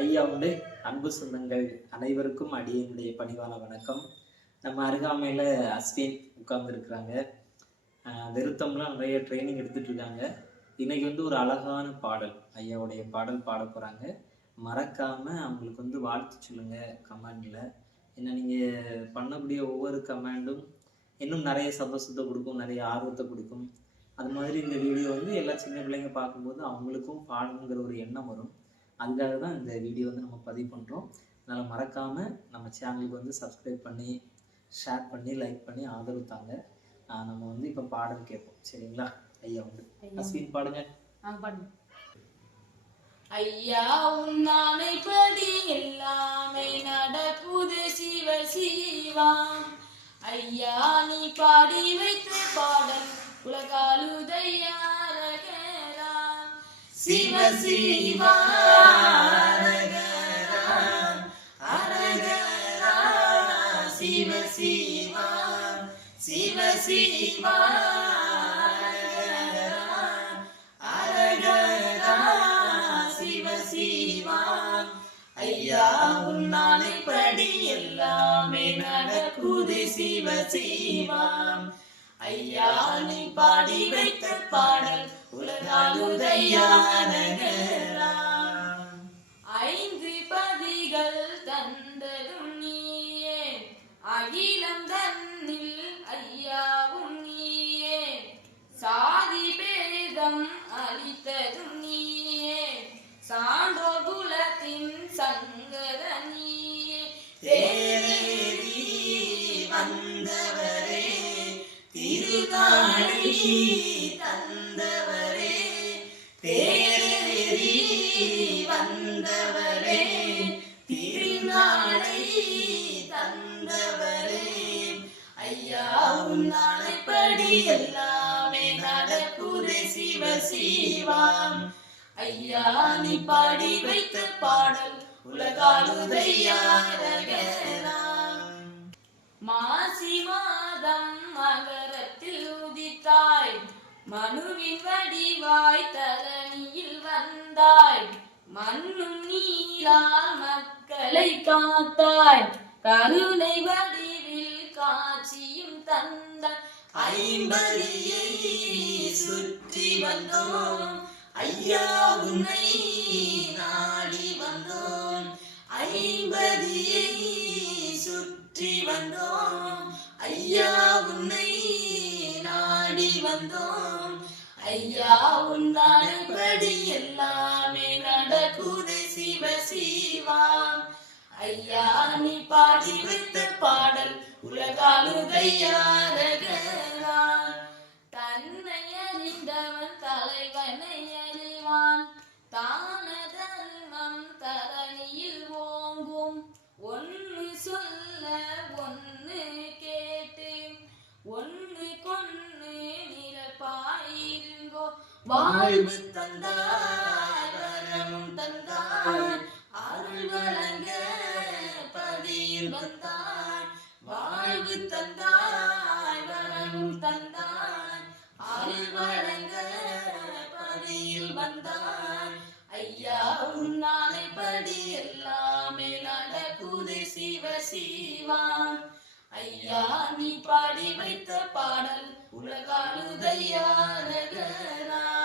ஐயா உண்டு. அன்பு சொந்தங்கள் அனைவருக்கும் அடியனுடைய பணிவான வணக்கம். நம்ம அருகாமையில் அஸ்வின் உட்கார்ந்துருக்குறாங்க. விருத்தம்லாம் நிறைய ட்ரைனிங் எடுத்துட்டு இருக்காங்க. இன்னைக்கு ஒரு அழகான பாடல், ஐயாவுடைய பாடல் பாட போகிறாங்க. மறக்காமல் அவங்களுக்கு வாழ்த்து சொல்லுங்க கமெண்டில். ஏன்னா நீங்கள் பண்ணக்கூடிய ஒவ்வொரு கமெண்டும் இன்னும் நிறைய சந்தோஷத்தை கொடுக்கும், நிறைய ஆர்வத்தை கொடுக்கும். அது மாதிரி இந்த வீடியோ எல்லா சின்ன பிள்ளைங்க பார்க்கும்போது அவங்களுக்கும் பாடணுங்கிற ஒரு எண்ணம் வரும். அதுக்காக தான் இந்த வீடியோ நம்ம பதிவு பண்ணுறோம். அதனால் மறக்காமல் நம்ம சேனலுக்கு சப்ஸ்கிரைப் பண்ணி, ஷேர் பண்ணி, லைக் பண்ணி ஆதரவு தாங்க. நம்ம இப்போ பாடல் கேட்போம். சரிங்களா? ஐயா அஸ்வின் பாடுங்க. ஐயா உன்னானைப்படி எல்லாமே நடக்குது சிவ சிவாம். ஐயா நீ பாடி வைத்த பாடல் உலகாலுதையாரகராம். சிவ சிவா சிவ சிவா சிவ சிவா சிவ சிவா. ஐயா உன்னானைப்படி எல்லாமே நடக்குது சிவ சிவாம். ஐயா நீ பாடி வைத்த பாடல் உலகாலுதையாரகராம். ஐந்து பதிகள் தந்ததும் நீயே, அகிலம் தன்னில் ஐயாவும் நீயே. சாதி பேதம் அளித்ததும் நீயே, சான்றோர் குலத்தின் சங்கர நீயே. தேரேறி வந்தவரே, திருநாளை தந்தவரே. தேரேறி வந்தவரே, திருநாளை தந்தவரே. ஐயா உன்னானைப்படி எல்லாமே நடக்குது சிவ சிவாம். ஐயா நீ பாடி வைத்த பாடல் உலகாலுதையாரகராம். மாசி மாதம் மகரத்தில் உதித்தாய், மனுவின் வடிவாய் தரணியில் வந்தாய். மண்ணும் நீரால் மக்களை காத்தாய், கருணை வடிவில் காட்சியும் தந்தாய். ஐம்பதியை சுற்றி வந்தோம், ஐயா உன்னை நாடி வந்தோம். ஐம்பதியை சுற்றி வந்தோம், ஐயா உன்னை நாடி வந்தோம். ஐயா உன்னானைப்படி எல்லாமே நடக்குது சிவ சிவாம். ஐயா நீ பாடி வைத்த பாடல் உலகாலுதையாரகராம். தன்னை அறிந்தவன் தலைவனை அறிவான், தான தர்மம் தரணியில் ஓங்கும். ஒன்று சொல்ல ஒன்று கேட்டு, ஒன்று கொன்று நிரப்பாயிருங்கோ. வாழ்வு தந்தாய் வரமும் தந்தாய், அருள் வழங்க பதியில் வந்தாய். வாழ்வு தந்தாய் வரமும் தந்தாய், அருள் வழங்க பதியில் வந்தாய். ஐயா உன்னானைப்படி எல்லாமே நடக்குது சிவ சிவாம். ஐயா நீ பாடி வைத்த பாடல் உலகாலுதையாரகராம்.